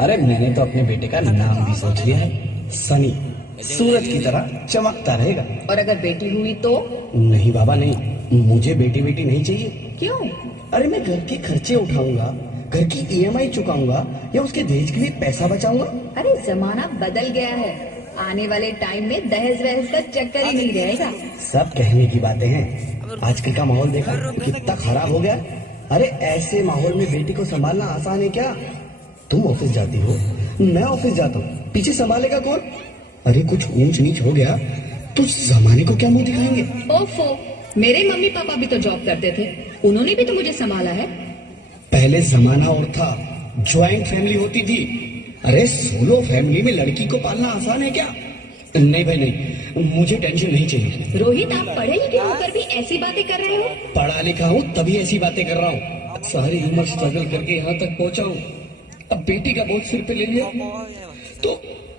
अरे मैंने तो अपने बेटे का नाम भी सोच लिया है, सनी। सूरज की तरह चमकता रहेगा। और अगर बेटी हुई तो? नहीं बाबा नहीं, मुझे बेटी बेटी नहीं चाहिए। क्यों? अरे मैं घर के खर्चे उठाऊंगा, घर की ईएमआई चुकाऊंगा या उसके दहेज के लिए पैसा बचाऊंगा। अरे जमाना बदल गया है, आने वाले टाइम में दहेज वहेज का चक्कर ही नहीं रहेगा। सब कहने की बातें हैं, आजकल का माहौल देखा कितना खराब हो गया। अरे ऐसे माहौल में बेटी को संभालना आसान है क्या? तुम ऑफिस जाती हो, मैं ऑफिस जाता हूँ, पीछे संभालेगा कौन? अरे कुछ ऊंच नीच हो गया तो जमाने को क्या मुंह दिखाएंगे? ओफो, मेरे मम्मी पापा भी तो जॉब करते थे, उन्होंने भी तो मुझे संभाला है। पहले जमाना और था, ज्वाइंट फैमिली होती थी। अरे सोलो फैमिली में लड़की को पालना आसान है क्या? नहीं भाई नहीं, मुझे टेंशन नहीं चाहिए। रोहित, आप पढ़े लिखे होकर भी ऐसी बातें कर रहे हो? पढ़ा लिखा हूँ तभी ऐसी बातें कर रहा हूँ। सारी उम्र स्ट्रगल करके यहाँ तक पहुँचा हूँ, अब बेटी का बोझ सिर पे ले लिया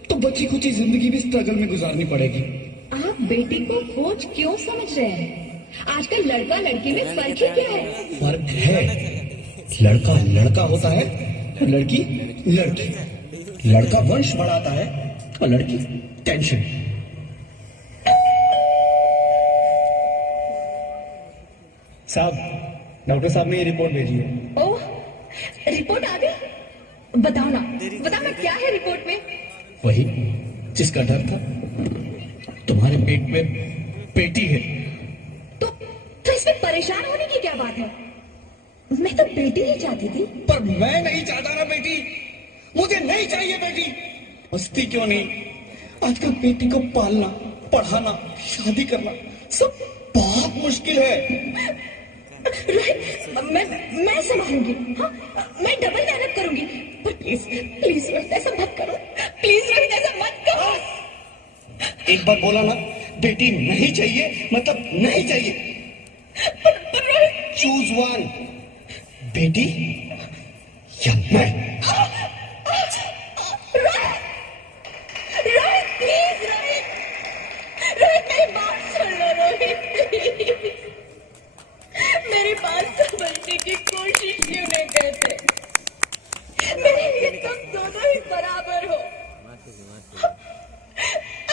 तो बच्ची कुछ ही जिंदगी भी स्ट्रगल में गुजारनी पड़ेगी। आप बेटी को बोझ क्यों समझ रहे हैं? आजकल लड़का लड़की में फर्क ही क्या है? फर्क है, लड़का लड़का होता है, लड़की लड़की। लड़का वंश बढ़ाता है और लड़की टेंशन। साहब, डॉक्टर साहब ने ये रिपोर्ट भेजी है। ओह, रिपोर्ट आ गई? बताओ ना क्या है रिपोर्ट में? वही जिसका डर था, तुम्हारे पेट में बेटी है। तो इसमें परेशान होने की क्या बात है? मैं तो बेटी ही चाहती थी। पर मैं नहीं चाहता ना बेटी, मुझे नहीं चाहिए बेटी। मस्ती क्यों नहीं, आजकल बेटी को पालना, पढ़ाना, शादी करना सब बहुत मुश्किल है। मैं संभालूंगी, हाँ, मैं डबल मेहनत करूंगी। पर प्लीज प्लीज रोहित, ऐसा मत करो, प्लीज रोहित, ऐसा मत करो। एक बार बोला ना, बेटी नहीं चाहिए मतलब नहीं चाहिए। चूज वन, बेटी या मैं। रोहित प्लीज, रोहित मेरी बात सुन लो रोहित, प्लीज। मेरी बात समझने की कोशिश क्यों नहीं करते? मेरे लिए तुम दोनों ही बराबर हो।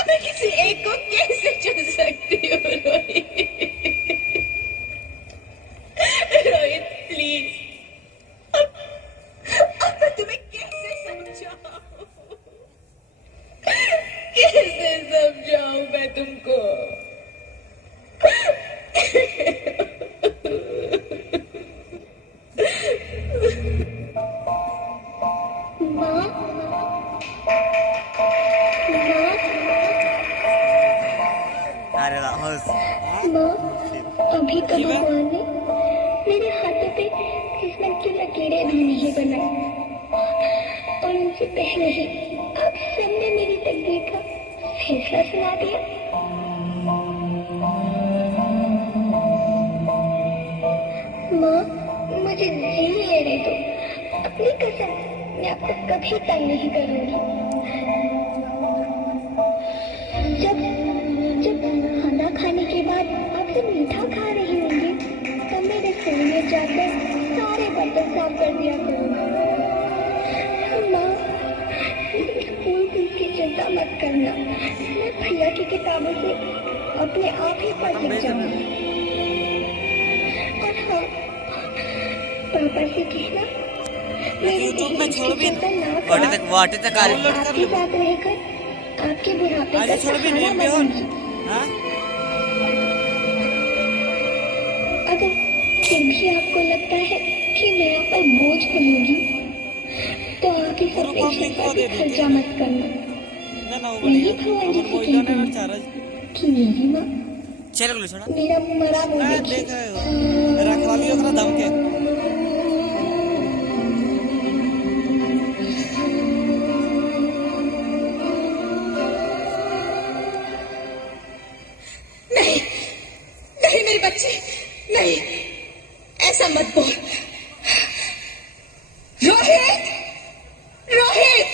मैं किसी एक को कैसे चुन सकती हूँ रोहित? रोहित प्लीज, अब मैं तुम्हें कैसे समझाऊं? कैसे समझाऊं मैं तुमको? अभी तक भगवान ने मेरे हाथों पे किस्मत की लकीरें भी नहीं बनाई, और उनसे पहले ही आप सबने मेरी तकदीर का फैसला सुना दिया। माँ, मुझे जी लेने दो, अपनी कसम, मैं आपको कभी तंग नहीं करूंगी। जब खाना खाने के बाद आप सब मीठा खा रही होंगी, तब मेरे रसोई में जाकर सारे बर्तन साफ कर दिया करूँगी। माँ, स्कूल की चिंता मत करना, मैं प्रिया की किताबों से अपने आप ही पढ़ लिख जाऊंगी। और हाँ, पापा से कहना यूट्यूब में छोड़ भी आपके साथ रहकर आपके बुढ़ापे का सहारा बनूंगी। अगर फिर भी आपको लगता है कि मैं आप पर बोझ बनूंगी, तो आप इस ऑपरेशन पर भी खर्चा मत करना। नहीं भगवान जी से कहना कि मेरी माँ मेरा मरा मुँह देखी। रखवाली ओकरा दम के नहीं मेरी बच्ची, नहीं, ऐसा मत बोल। रोहित, रोहित,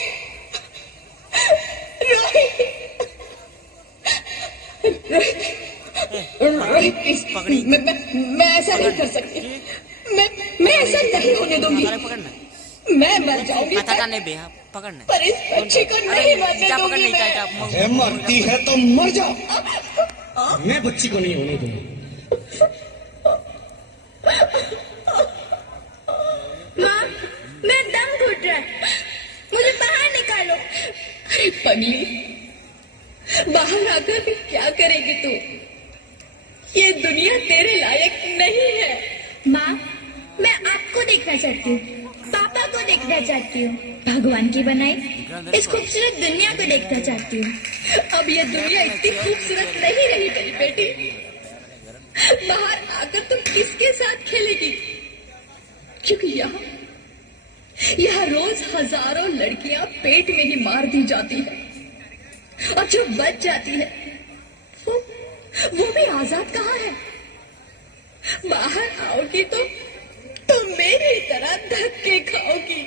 रोहित, प्लीज, मैं ऐसा नहीं कर सकती। मैं ऐसा नहीं होने दूंगी। मैं मर जाऊंगी कथा का नहीं बे पकड़ने पर इस बच्ची को नहीं मरने क्या दूंगी पकड़ने मैं। क्या मरती है तो मर जाओ, मैं बच्ची को नहीं होने दूंगा। माँ, मैं दम घुट रहा है, मुझे बाहर निकालो। अरे पगली, बाहर आकर भी क्या करेगी तू? ये दुनिया तेरे लायक नहीं है। माँ, मैं आपको देखना चाहती हूँ, पापा को देखना चाहती हूँ, भगवान की बनाई इस खूबसूरत दुनिया को देखना चाहती हूँ। अब ये दुनिया इतनी खूबसूरत नहीं रही मेरी बेटी। बाहर आकर तुम किसके साथ खेलेगी? क्योंकि यहाँ रोज हजारों लड़कियां पेट में ही मार दी जाती है, और जो बच जाती है वो भी आजाद कहाँ है? बाहर आओगी तो मेरी तरह धक्के खाओगी।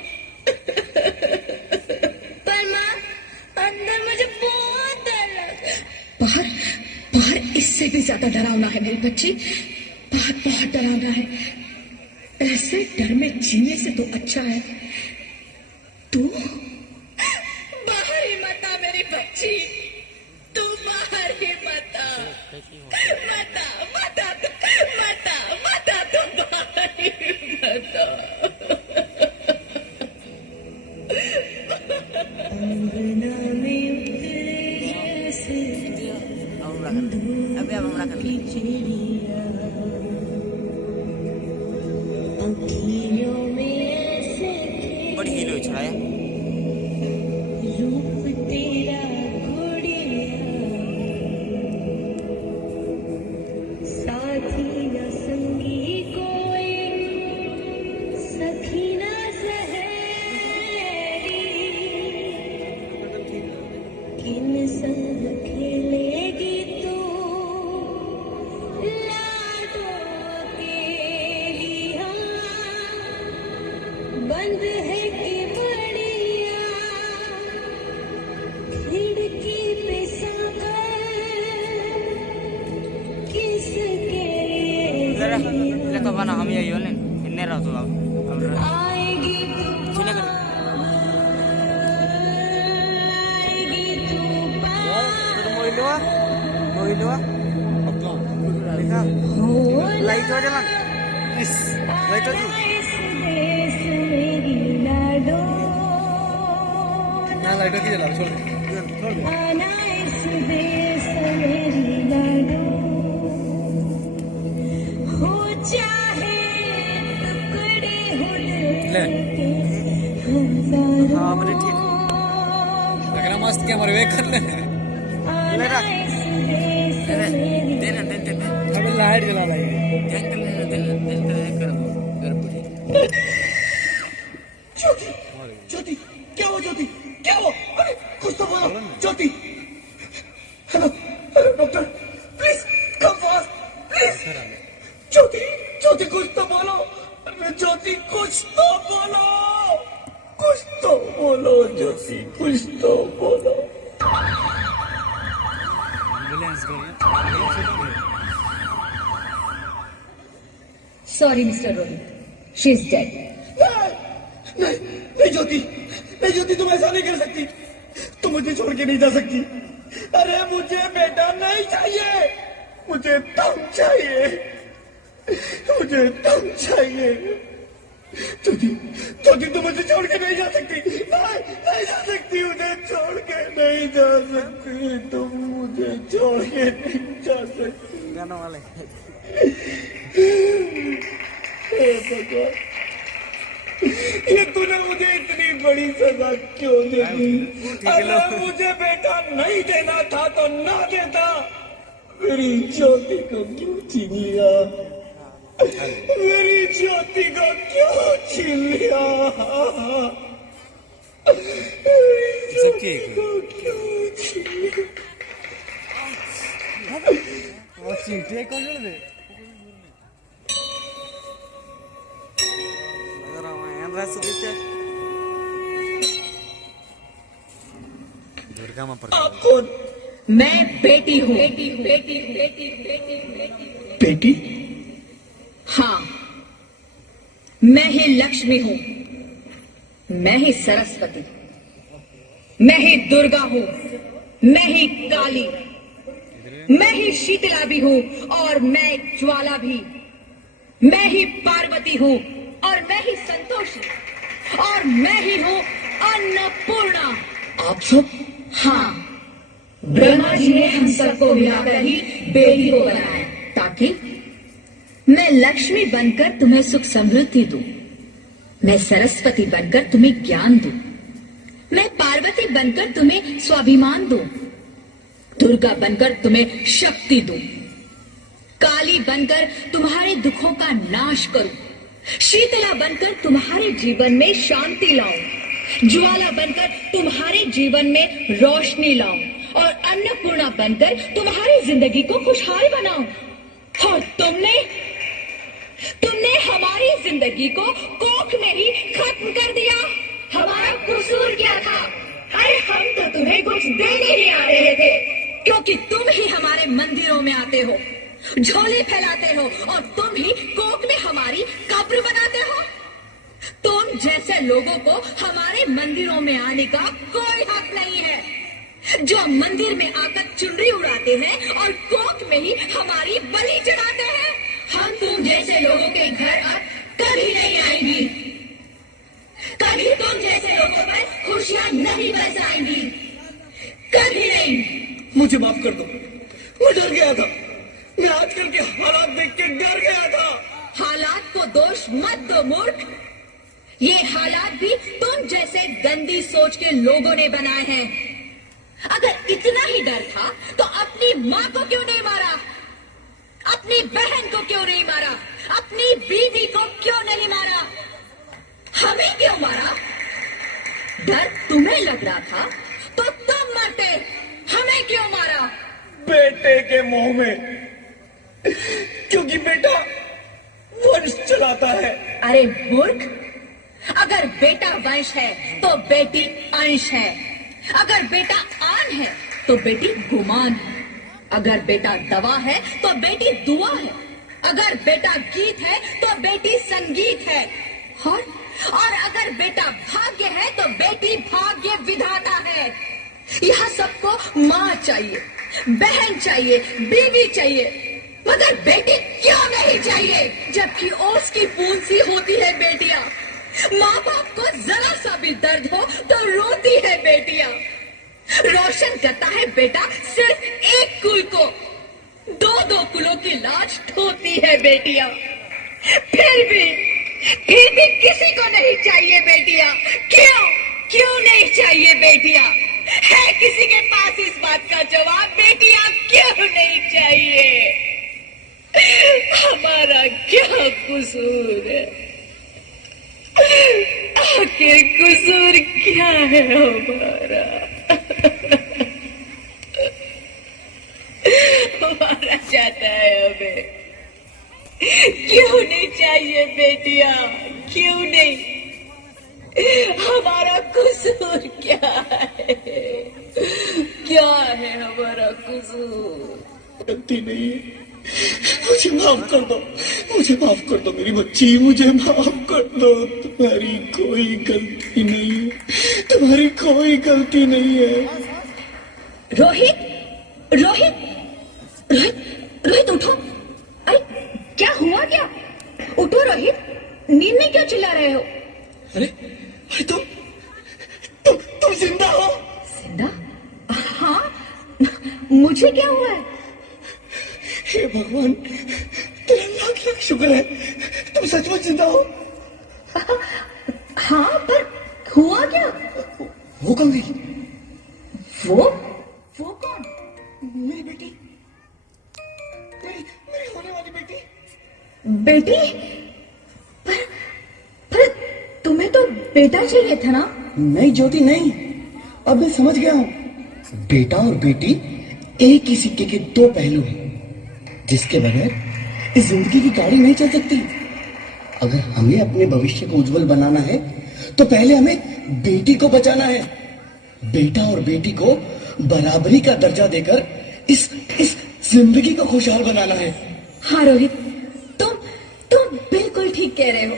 पर माँ, अंदर मुझे बहुत डर लगा। बाहर बाहर इससे भी ज्यादा डरावना है मेरी बच्ची, बाहर बहुत डरावना है। ऐसे डर में जीने से तो अच्छा है तू बाहर ही मत आ मेरी बच्ची, तू बाहर ही मत आ, मत आ, मत आ, मत आ, मत आ, तू बाहर ही मत आ। अभी अब हमरा कर बड़ी हील हुई छुड़ाया बंद है कि बढ़िया खिड़की पे किसके ले तो बना हम यही होने इन्ने रहो तो अब आएगी सुने कर मोहिलवा देखा लाइट हो जला लाइट हो ना लाइटर की जला छोड़ दे ले हाँ मेरे ठीक लग रहा मस्त क्या मरवे कर ले ले रहा दे अबे लाइट जला लाई ज्योति, क्या हो ज्योति, क्या हो? अरे कुछ तो बोलो Jyoti. Hello hello doctor, please come fast please. Jyoti Jyoti कुछ तो बोलो, अरे ज्योति कुछ तो बोलो, कुछ तो बोलो ज्योति, कुछ तो बोलो। Ambulance sorry mister Rohit, she is dead. नहीं ज्योति, नहीं ज्योति, तुम ऐसा नहीं कर सकती, तुम मुझे छोड़ के नहीं जा सकती। अरे मुझे बेटा नहीं चाहिए, मुझे तुम चाहिए, मुझे तुम चाहिए। ज्योति ज्योति, तुम मुझे छोड़ के नहीं जा सकती, नहीं नहीं जा सकती, मुझे छोड़ के नहीं जा सकती, तुम मुझे छोड़ के नहीं जा सकती। गाना वाले हे भगवान, ये तूने मुझे इतनी बड़ी सजा क्यों दे दी? अगर मुझे बेटा नहीं देना था तो ना देता, मेरी ज्योति को क्यों छीन लिया? मेरी ज्योति को क्यों छीन लिया? मेरी ज्योति को क्यों छीन लिया? और चींटे कौन जोड़ दे दुर्गा मां पर आप कौन? मैं बेटी हूँ। बेटी? हाँ, मैं ही लक्ष्मी हूँ, मैं ही सरस्वती, मैं ही दुर्गा हूं, मैं ही काली, मैं ही शीतला भी हूं और मैं ज्वाला भी, मैं ही पार्वती हूं और मैं ही संतोषी, और मैं ही हूं अन्नपूर्णा। आप सब? हाँ, ब्रह्मा जी ने हम सबको मिलाकर ही बेटी को बनाया ताकि मैं लक्ष्मी बनकर तुम्हें सुख समृद्धि दूं, मैं सरस्वती बनकर तुम्हें ज्ञान दूं, मैं पार्वती बनकर तुम्हें स्वाभिमान दूं, दुर्गा बनकर तुम्हें शक्ति दूं, काली बनकर तुम्हारे दुखों का नाश करूं, शीतला बनकर तुम्हारे जीवन में शांति लाऊं, ज्वाला बनकर तुम्हारे जीवन में रोशनी लाऊं और अन्नपूर्णा बनकर तुम्हारी जिंदगी को खुशहाल बनाऊं। और तुमने हमारी जिंदगी को कोख में ही खत्म कर दिया। हमारा कसूर क्या था? अरे हम तो तुम्हें कुछ देने ही आ रहे थे, क्योंकि तुम ही हमारे मंदिरों में आते हो, झोले फैलाते हो और तुम ही कोख में हमारी कब्र बनाते हो। तुम जैसे लोगों को हमारे मंदिरों में आने का कोई हक नहीं है, जो मंदिर में आकर चुनरी उड़ाते हैं और कोख में ही हमारी बलि चढ़ाते हैं। हम तुम जैसे लोगों के घर अब कभी नहीं आएंगी, कभी तुम जैसे लोगों पर खुशियां नहीं बरसाएंगी, कभी नहीं। मुझे माफ कर दो, मैं डर गया था। मैं आजकल के हालात देख के डर गया था। हालात को दोष मत दो मूर्ख, ये हालात भी तुम जैसे गंदी सोच के लोगों ने बनाए हैं। अगर इतना ही डर था तो अपनी माँ को क्यों नहीं मारा, अपनी बहन को क्यों नहीं मारा, अपनी बीवी को क्यों नहीं मारा, हमें क्यों मारा? डर तुम्हें लग रहा था तो तुम मरते, हमें क्यों मारा? बेटे के मुंह में, क्योंकि बेटा वंश चलाता है। अरे मूर्ख, अगर बेटा वंश है तो बेटी अंश है, अगर बेटा आन है तो बेटी गुमान है, अगर बेटा दवा है तो बेटी दुआ है, अगर बेटा गीत है तो बेटी संगीत है, और अगर बेटा भाग्य है तो बेटी भाग्य विधाता है। यहाँ सबको माँ चाहिए, बहन चाहिए, बीवी चाहिए, मगर बेटी क्यों नहीं चाहिए? जबकि ओस की बूंद सी होती है बेटियां, माँ बाप को जरा सा भी दर्द हो तो रोती है बेटियां। रोशन करता है बेटा सिर्फ एक कुल को, दो कुलों की लाज ढोती है बेटियां। फिर भी किसी को नहीं चाहिए बेटियां। क्यों नहीं चाहिए बेटियां? है किसी के पास इस बात का जवाब? बेटियां क्यों नहीं चाहिए? हमारा क्या कसूर है? आखिर कसूर क्या है हमारा? हमारा जाता है हमें। क्यों नहीं चाहिए बेटियां? क्यों नहीं? हमारा कसूर क्या है? क्या है हमारा कसूर? गलती नहीं है, मुझे माफ कर दो, मुझे माफ कर दो मेरी बच्ची, मुझे माफ कर दो। तुम्हारी कोई गलती नहीं है, तुम्हारी कोई गलती नहीं है। रोहित, रोहित, रोहित, रोहित उठो। अरे क्या हुआ क्या? उठो रोहित, नींद में क्यों चिल्ला रहे हो? अरे तुम जिंदा हो? जिंदा? हाँ, मुझे क्या हुआ है? हे भगवान, तेरा लाख लाख शुक्र है, तुम सचमुच जिंदा हो। हाँ, पर हुआ क्या? वो कौन गई? वो कौन? मेरी बेटी, मेरी होने वाली बेटी। बेटी? पर तुम्हें तो बेटा चाहिए था ना? नहीं ज्योति नहीं, अब मैं समझ गया हूँ। बेटा और बेटी एक ही सिक्के के दो पहलू हैं, जिसके बगैर इस जिंदगी की गाड़ी नहीं चल सकती। अगर हमें अपने भविष्य को उज्जवल बनाना है तो पहले हमें बेटी को बचाना है। बेटा और बेटी को बराबरी का दर्जा देकर इस जिंदगी को खुशहाल बनाना है। हाँ रोहित, तुम बिल्कुल ठीक कह रहे हो।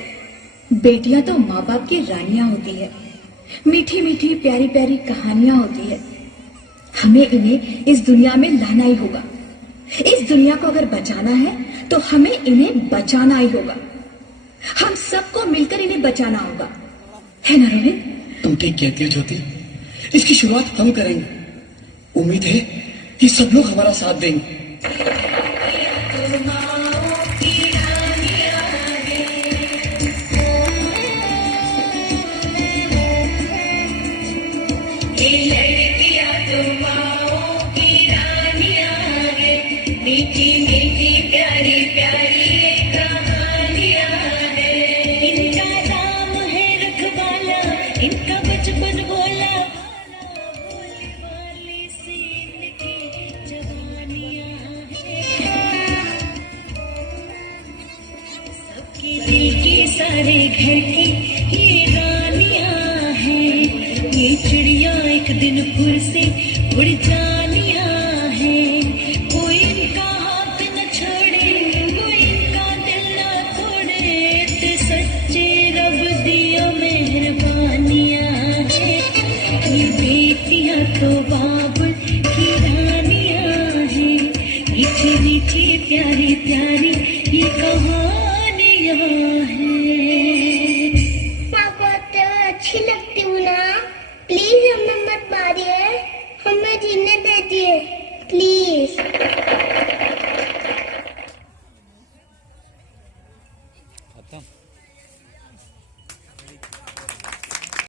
बेटियां तो माँ बाप की रानियां होती है, मीठी मीठी प्यारी प्यारी कहानियां होती है। हमें इन्हें इस दुनिया में लाना ही होगा। इस दुनिया को अगर बचाना है तो हमें इन्हें बचाना ही होगा। हम सबको मिलकर इन्हें बचाना होगा, है ना रोहित? तुम ठीक कहती हो ज्योति, इसकी शुरुआत हम करेंगे। उम्मीद है कि सब लोग हमारा साथ देंगे। मीठी मीठी प्यारी प्यारी ये कहानियां हैं। इनका नाम है रखवाला, इनका बचपन भोला, भोली वाली सी इनकी जवानियां हैं। सबकी दिल की सारे घर की ये रानियां हैं। ये चिड़िया एक दिन फिर से उड़ जानियां हैं। कोई इनका हाथ न छोड़े, कोई इनका दिल न तोड़े, ते सच्चे रब दिया मेहरबानियां हैं। ये बेटियां तो बाबुल की रानियां हैं। मीठी मीठी प्यारी प्यारी ये कहानियां